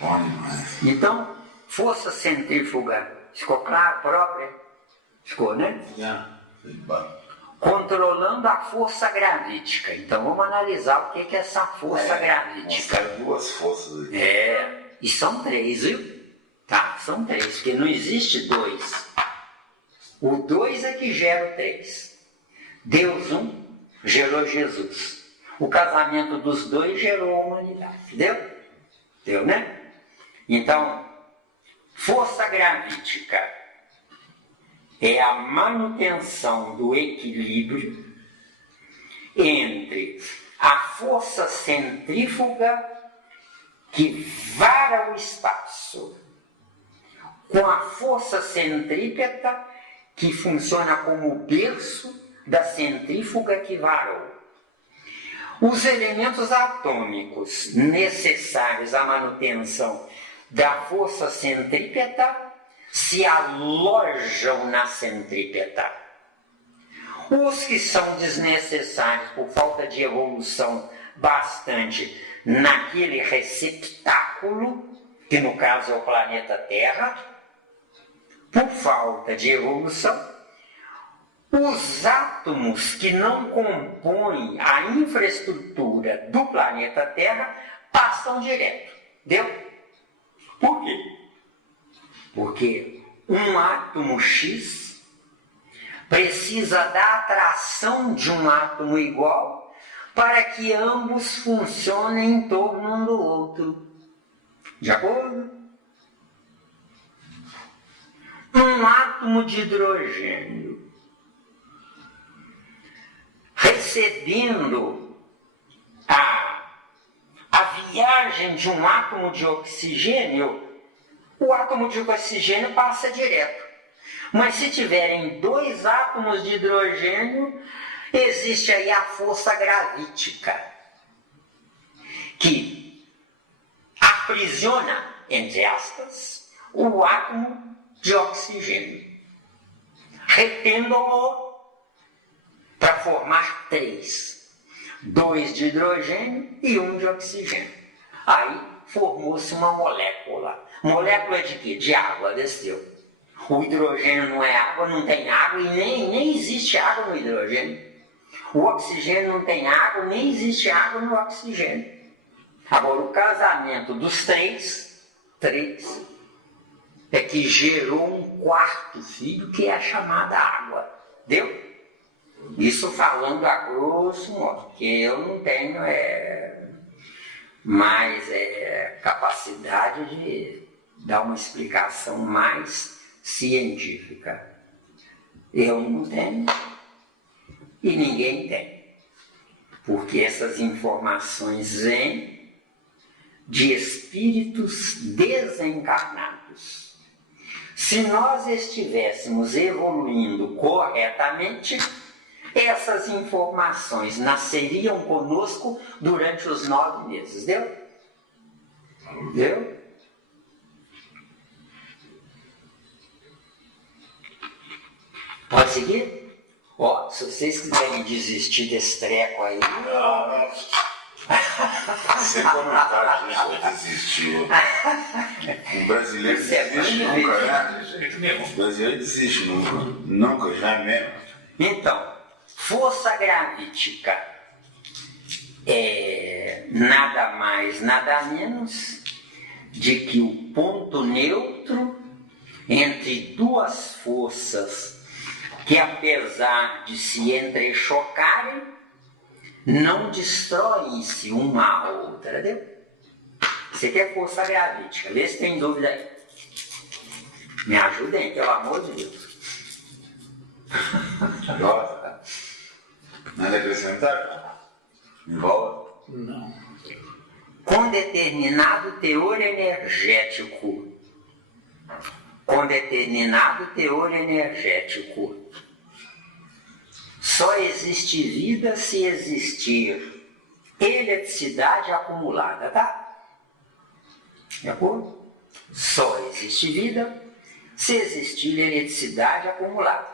Bom demais. Então, força centrífuga, ficou claro? Própria? Ficou, né? Controlando a força gravítica. Então vamos analisar o que é essa força gravítica. São 2 forças aí. E são 3, viu? Tá? São 3, porque não existe 2. O 2 é que gera o 3. Deus gerou Jesus. O casamento dos 2 gerou a humanidade. Entendeu? Entendeu, né? Então, força gravítica é a manutenção do equilíbrio entre a força centrífuga que vara o espaço com a força centrípeta que funciona como o berço da centrífuga que varou. Os elementos atômicos necessários à manutenção da força centrípeta se alojam na centrípeta. Os que são desnecessários por falta de evolução bastante naquele receptáculo, que no caso é o planeta Terra, por falta de evolução, os átomos que não compõem a infraestrutura do planeta Terra passam direto. Deu? Por quê? Porque um átomo X precisa da atração de um átomo igual para que ambos funcionem em torno um do outro. De acordo? Um átomo de hidrogênio recebendo a viagem de um átomo de oxigênio, o átomo de oxigênio passa direto. Mas se tiverem 2 átomos de hidrogênio, existe aí a força gravítica, que aprisiona, entre aspas, o átomo de oxigênio, retendo-o para formar 3. 2 de hidrogênio e 1 de oxigênio. Aí formou-se uma molécula. Molécula de quê? De água, desceu. O hidrogênio não é água, não tem água e nem existe água no hidrogênio. O oxigênio não tem água, nem existe água no oxigênio. Agora, o casamento dos 3 é que gerou um 4º filho, que é a chamada água. Deu? Isso falando a grosso modo, porque eu não tenho mais capacidade de dar uma explicação mais científica. Eu não tenho e ninguém tem, porque essas informações vêm de espíritos desencarnados. Se nós estivéssemos evoluindo corretamente, essas informações nasceriam conosco durante os 9 meses. Deu? Deu? Pode seguir? Ó, se vocês quiserem desistir desse treco aí... Não. Sem comentar disso, eu desistiu. Um brasileiro desiste nunca, né? O brasileiro desiste nunca. Nunca, já mesmo. Então, força gravítica é nada mais, nada menos de que o ponto neutro entre 2 forças que, apesar de se entrechocarem, não destroem-se uma a outra, entendeu? Isso aqui é força gravítica. Vê se tem dúvida aí. Me ajudem, pelo amor de Deus. Nossa. Nada a acrescentar? Envolve? Não. Com determinado teor energético, só existe vida se existir eletricidade acumulada, tá? De acordo? Só existe vida se existir eletricidade acumulada.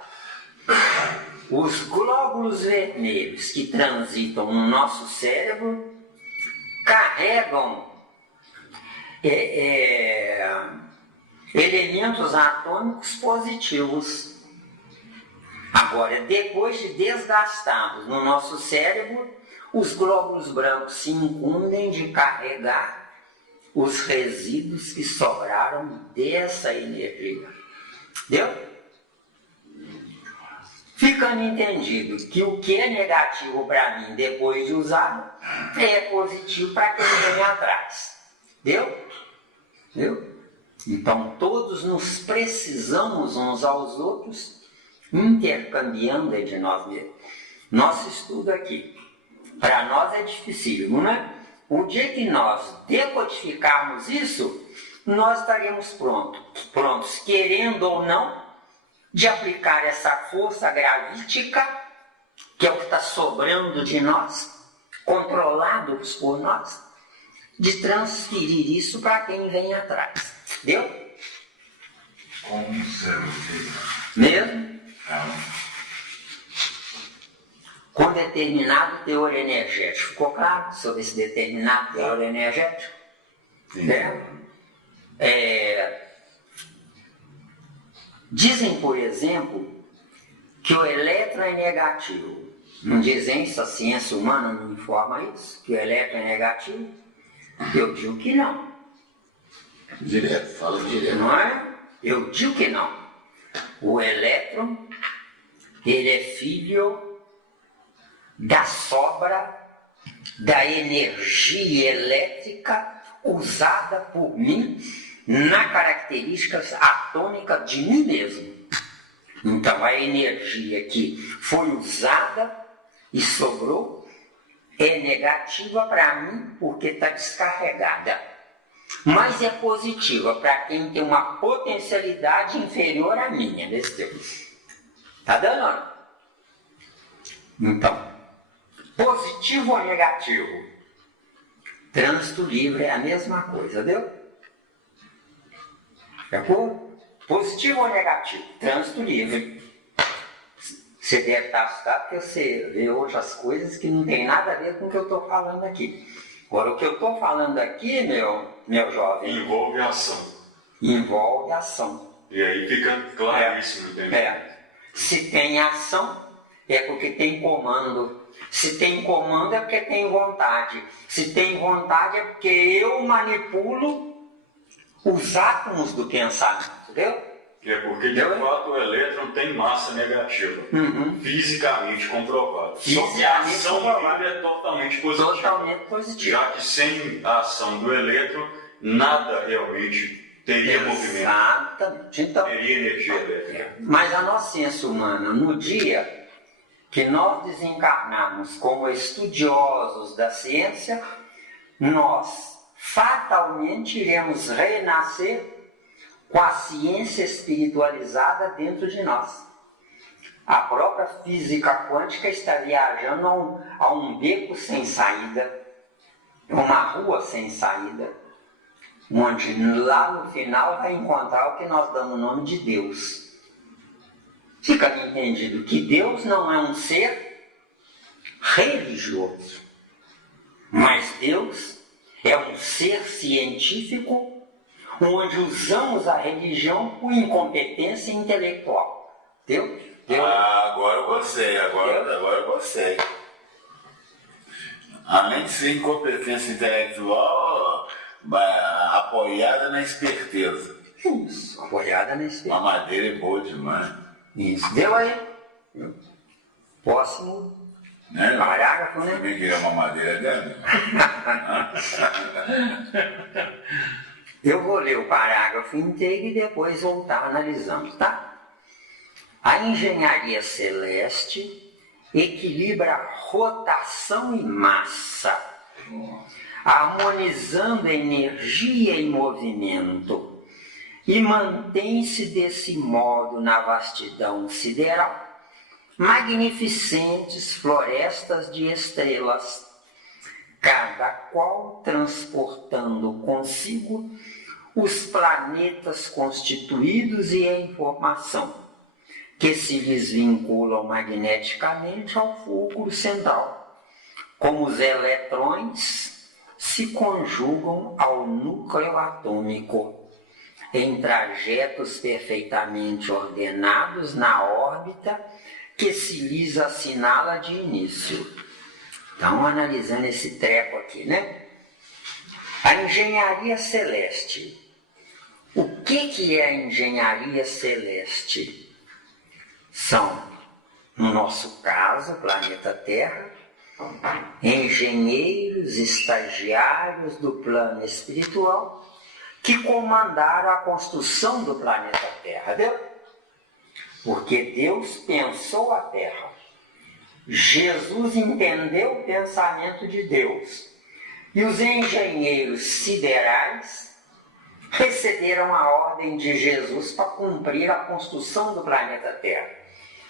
Os glóbulos vermelhos que transitam no nosso cérebro carregam elementos atômicos positivos. Agora, depois de desgastados no nosso cérebro, os glóbulos brancos se incumbem de carregar os resíduos que sobraram dessa energia. Deu? Ficando entendido que o que é negativo para mim depois de usar é positivo para quem vem atrás. Deu? Deu? Então todos nos precisamos uns aos outros, intercambiando entre nós mesmos. Nosso estudo aqui, para nós é dificílimo, não é? O dia que nós decodificarmos isso, nós estaremos prontos, querendo ou não, de aplicar essa força gravítica, que é o que está sobrando de nós, controlados por nós, de transferir isso para quem vem atrás. Deu? Com certeza. Mesmo? Com determinado teor energético. Ficou claro sobre esse determinado teor energético? Sim. Dizem, por exemplo, que o elétron é negativo. Não dizem isso? A ciência humana não informa isso? Que o elétron é negativo? Eu digo que não. Direto, fala direto. Não é? Eu digo que não. O elétron, ele é filho da sobra da energia elétrica usada por mim na característica atômica de mim mesmo. Então a energia que foi usada e sobrou é negativa para mim porque está descarregada, mas é positiva para quem tem uma potencialidade inferior à minha, nesse tempo. Está dando? Então, positivo ou negativo? Trânsito livre é a mesma coisa, viu? De acordo? Positivo ou negativo? Trânsito livre. Você deve estar assustado porque você vê outras coisas que não tem nada a ver com o que eu estou falando aqui. Agora, o que eu estou falando aqui, meu jovem... Envolve ação. Envolve ação. E aí fica claríssimo, entendeu? Se tem ação, é porque tem comando. Se tem comando, é porque tem vontade. Se tem vontade, é porque eu manipulo os átomos do pensamento, entendeu? É porque, de fato, o elétron tem massa negativa. Fisicamente comprovado. Só que a ação dele é totalmente positiva. Totalmente positiva. Já que sem a ação do elétron, nada realmente teria movimento. Exatamente. Então, teria energia elétrica. Mas a nossa ciência humana, no dia que nós desencarnarmos como estudiosos da ciência, nós fatalmente iremos renascer com a ciência espiritualizada dentro de nós. A própria física quântica está viajando a um beco sem saída, uma rua sem saída, onde lá no final vai encontrar o que nós damos o nome de Deus. Fica entendido que Deus não é um ser religioso, mas Deus é um ser científico onde usamos a religião por incompetência intelectual. Entendeu? Agora eu gostei, agora eu gostei. Além de ser incompetência intelectual, apoiada na esperteza. Isso, apoiada na esperteza. A madeira é boa demais. Isso, deu aí. Próximo parágrafo, né? Você queria uma madeira dela? Eu vou ler o parágrafo inteiro e depois voltar analisando, tá? A engenharia celeste equilibra rotação e massa, harmonizando energia e movimento, e mantém-se desse modo na vastidão sideral magnificentes florestas de estrelas, cada qual transportando consigo os planetas constituídos e a informação, que se lhes vinculam magneticamente ao fulcro central, como os eletrões se conjugam ao núcleo atômico, em trajetos perfeitamente ordenados na órbita que se lhes assinala de início. Então, analisando esse treco aqui, né? A engenharia celeste. O que é a engenharia celeste? São, no nosso caso, o planeta Terra, engenheiros, estagiários do plano espiritual que comandaram a construção do planeta Terra, viu? Porque Deus pensou a Terra. Jesus entendeu o pensamento de Deus. E os engenheiros siderais receberam a ordem de Jesus para cumprir a construção do planeta Terra.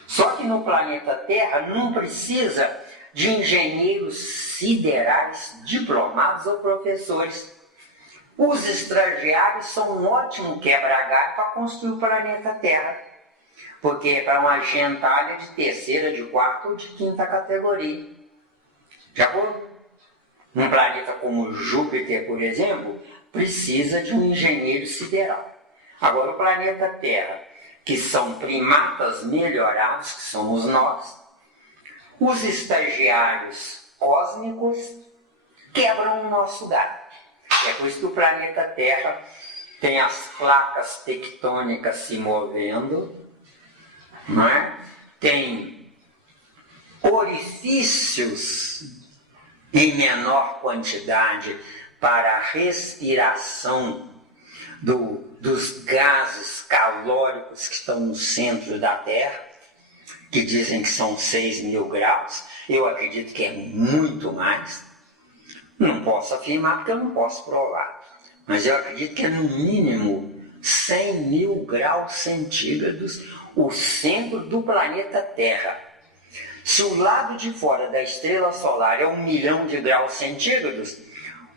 Só que no planeta Terra não precisa de engenheiros siderais, diplomados ou professores. Os estagiários são um ótimo quebra-galho para construir o planeta Terra. Porque é para uma gentalha de terceira, de quarta ou de quinta categoria. De acordo? Um planeta como Júpiter, por exemplo, precisa de um engenheiro sideral. Agora, o planeta Terra, que são primatas melhorados, que somos nós, os estagiários cósmicos quebram o nosso galho. É por isso que o planeta Terra tem as placas tectônicas se movendo, não é? Tem orifícios em menor quantidade para a respiração dos gases calóricos que estão no centro da Terra, que dizem que são 6.000 graus, Eu acredito que é muito mais. Não posso afirmar porque eu não posso provar. Mas eu acredito que é no mínimo 100 mil graus centígrados o centro do planeta Terra. Se o lado de fora da estrela solar é 1 milhão de graus centígrados,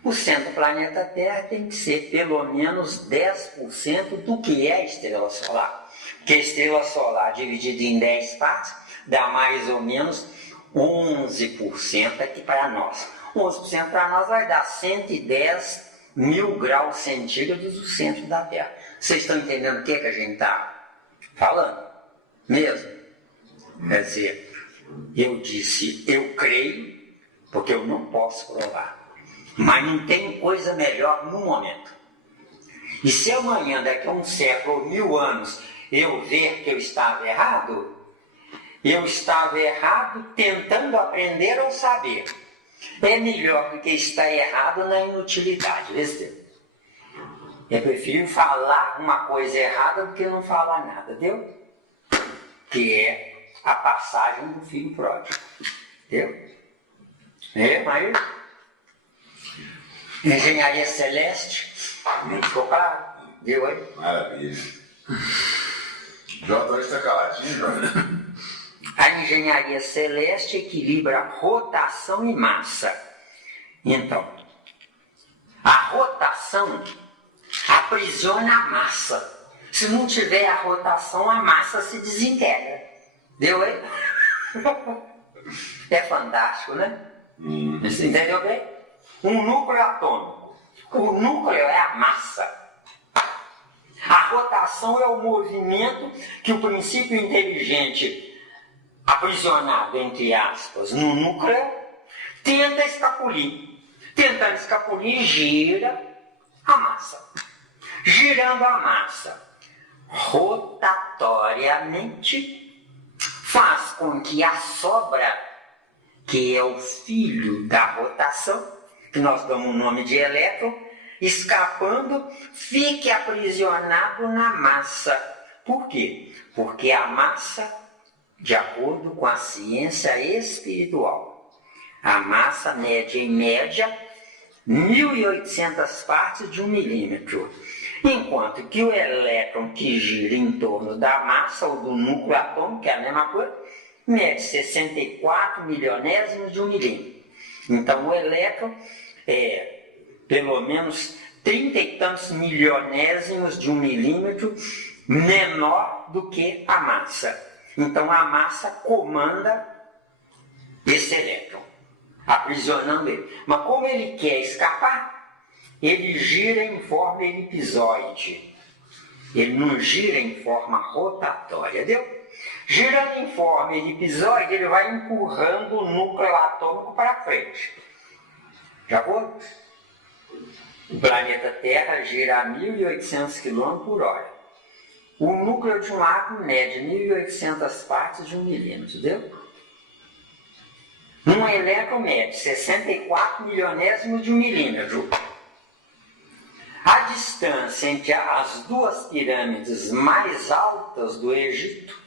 o centro do planeta Terra tem que ser pelo menos 10% do que é a estrela solar. Porque a estrela solar dividida em 10 partes dá mais ou menos 11% aqui para nós. 11% para nós vai dar 110 mil graus centígrados o centro da Terra. Vocês estão entendendo o que a gente está falando? Mesmo? Quer dizer, eu disse, eu creio, porque eu não posso provar. Mas não tem coisa melhor no momento. E se amanhã, daqui a um século ou 1000 anos, eu ver que eu estava errado tentando aprender ou saber. É melhor do que estar errado na inutilidade. Eu prefiro falar uma coisa errada do que não falar nada, deu? Que é a passagem do filho pródigo. Deu? Mas engenharia celeste, ficou claro? Deu aí? Maravilha. Jota está caladinho, Jota? A engenharia celeste equilibra rotação e massa. Então, a rotação aprisiona a massa. Se não tiver a rotação, a massa se desintegra. Deu aí? É fantástico, né? Você entendeu bem? Um núcleo atômico. O núcleo é a massa. A rotação é o movimento que o princípio inteligente, aprisionado, entre aspas, no núcleo, tenta escapulir. Tentando escapulir, gira a massa. Girando a massa rotatoriamente, faz com que a sobra, que é o filho da rotação, que nós damos o nome de elétron, escapando, fique aprisionado na massa. Por quê? Porque a massa, de acordo com a ciência espiritual, a massa mede em média 1.800 partes de 1 milímetro, enquanto que o elétron que gira em torno da massa ou do núcleo atômico, que é a mesma coisa, mede 64 milionésimos de 1 milímetro. Então o elétron é pelo menos 30 e tantos milionésimos de 1 milímetro menor do que a massa. Então a massa comanda esse elétron, aprisionando ele. Mas como ele quer escapar, ele gira em forma elipsoide. Ele não gira em forma rotatória, deu? Girando em forma elipsoide, ele vai empurrando o núcleo atômico para frente. Já foi? O planeta Terra gira a 1.800 km por hora. O núcleo de um átomo mede 1.800 partes de 1 milímetro, deu? Um elétron mede 64 milionésimos de 1 milímetro. A distância entre as duas pirâmides mais altas do Egito,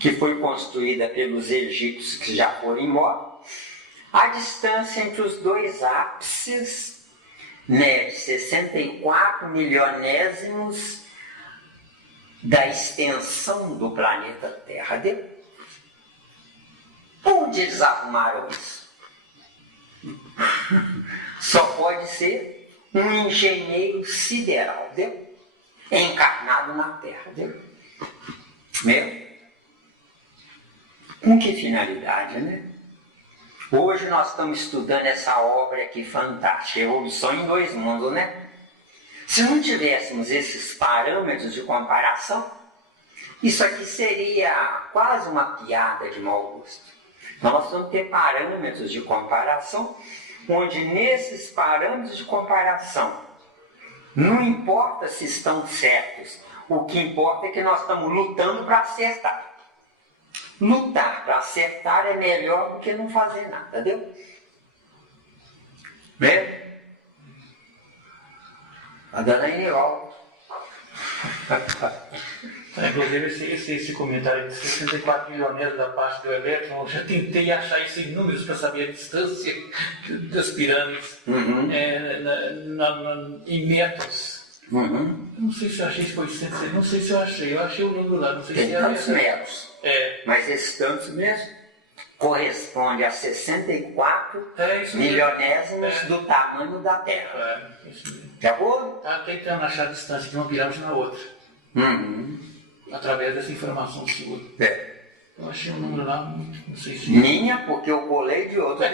que foi construída pelos egípcios que já foram embora, a distância entre os dois ápices mede 64 milionésimos da extensão do planeta Terra. Onde eles arrumaram isso? Só pode ser um engenheiro sideral, encarnado na Terra. Com que finalidade, né? Hoje nós estamos estudando essa obra aqui fantástica, Evolução em Dois Mundos, né? Se não tivéssemos esses parâmetros de comparação, isso aqui seria quase uma piada de mau gosto. Nós vamos ter parâmetros de comparação, onde nesses parâmetros de comparação, não importa se estão certos, o que importa é que nós estamos lutando para acertar. Lutar para acertar é melhor do que não fazer nada, deu? A dona Enival. Inclusive, esse comentário de 64 milionésios da parte do elétron, eu já tentei achar isso em números para saber a distância das pirâmides em metros. Não sei se eu achei, se foi 100, não sei se eu achei o número lá, não sei Tem se era tantos metros, mas esses tantos mesmo corresponde a 64 milionésimos do tamanho da Terra. Isso mesmo. De acordo? Está tentando achar a distância de uma pirâmide na outra. Através dessa informação sua. Eu achei um número lá, não sei se... Minha, porque eu colei de outro.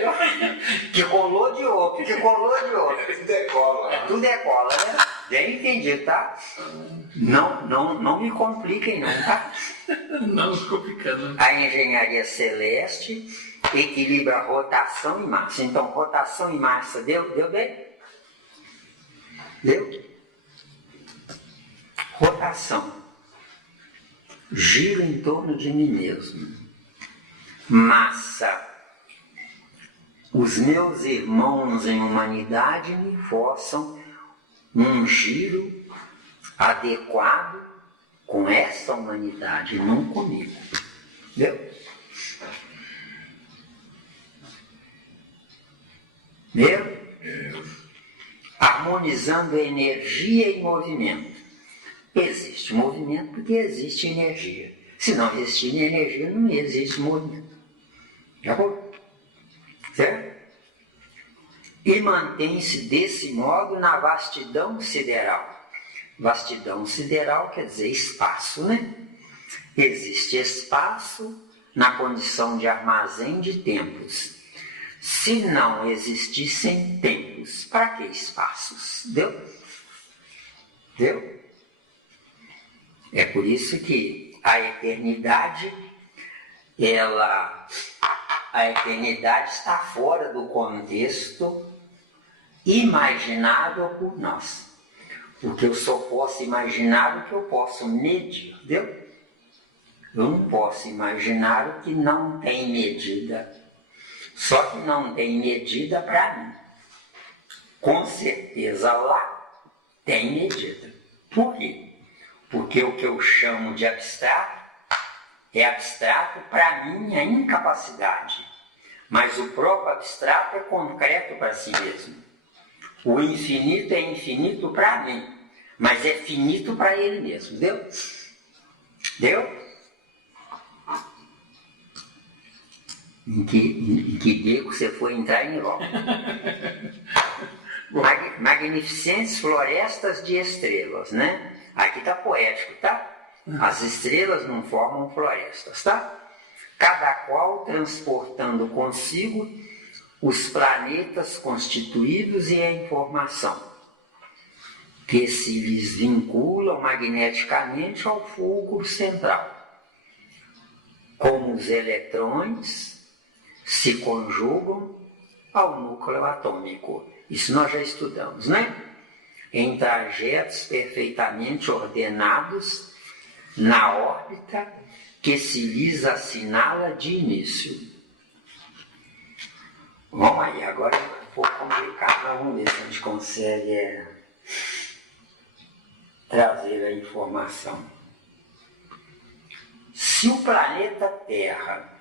Que colou de outro, que colou de outro. Tudo é cola. Tudo é cola, né? Bem entendido, tá? Não me compliquem não, tá? Não me complicando. A engenharia celeste equilibra rotação e massa. Então, rotação e massa, deu bem? Deu? Rotação. Giro em torno de mim mesmo. Massa. Os meus irmãos em humanidade me forçam um giro adequado com essa humanidade, não comigo. Entendeu? Harmonizando energia e movimento. Existe movimento porque existe energia. Se não existir energia, não existe movimento. De acordo? Certo? E mantém-se desse modo na vastidão sideral. Vastidão sideral quer dizer espaço, né? Existe espaço na condição de armazém de tempos. Se não existissem tempos, para que espaços? Deu? Deu? É por isso que a eternidade está fora do contexto imaginável por nós. Porque eu só posso imaginar o que eu posso medir, entendeu? Eu não posso imaginar o que não tem medida. Só que não tem medida para mim. Com certeza lá tem medida. Por quê? Porque o que eu chamo de abstrato é abstrato para minha incapacidade. Mas o próprio abstrato é concreto para si mesmo. O infinito é infinito para mim, mas é finito para ele mesmo. Deu? Deu? Em que beco você foi entrar em Europa? Magnificentes florestas de estrelas, né? Aqui está poético, tá? As estrelas não formam florestas, tá? Cada qual transportando consigo os planetas constituídos e a informação, que se lhes vinculam magneticamente ao fulcro central. Como os eletrões se conjugam ao núcleo atômico. Isso nós já estudamos, né? Em trajetos perfeitamente ordenados na órbita que se lhes assinala de início. Vamos aí, agora é um pouco complicado, mas vamos ver se a gente consegue trazer a informação. Se o planeta Terra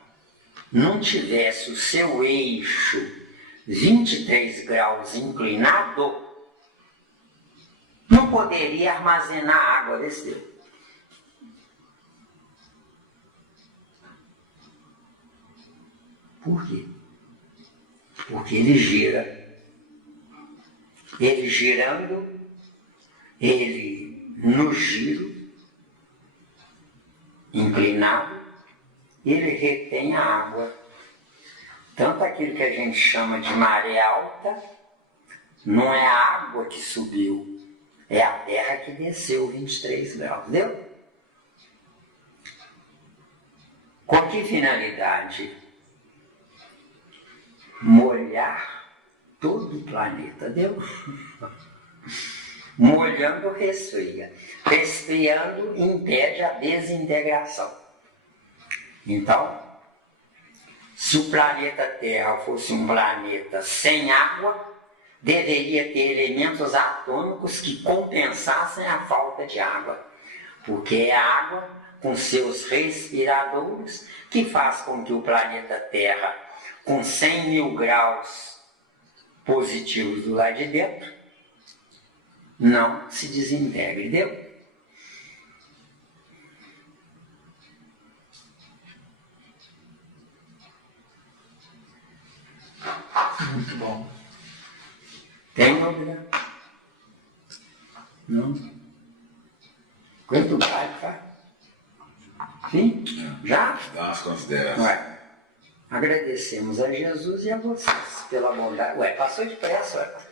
não tivesse o seu eixo 23 graus inclinado, não poderia armazenar água desse tempo. Por quê? Porque ele gira. Ele girando, ele no giro, inclinado, ele retém a água. Tanto aquilo que a gente chama de maré alta, não é a água que subiu, é a terra que desceu 23 graus, entendeu? Com que finalidade? Molhar todo o planeta, entendeu? Molhando resfria. Resfriando impede a desintegração. Então, se o planeta Terra fosse um planeta sem água, deveria ter elementos atômicos que compensassem a falta de água. porque é água com seus respiradores que faz com que o planeta Terra, com 100 mil graus positivos do lado de dentro, não se desintegre. Deu? Muito bom. Tem dúvida? Não? Quanto vai, pai? Sim? Já? Dá umas considerações. Ué, agradecemos a Jesus e a vocês pela bondade. Ué, passou depressa, ué.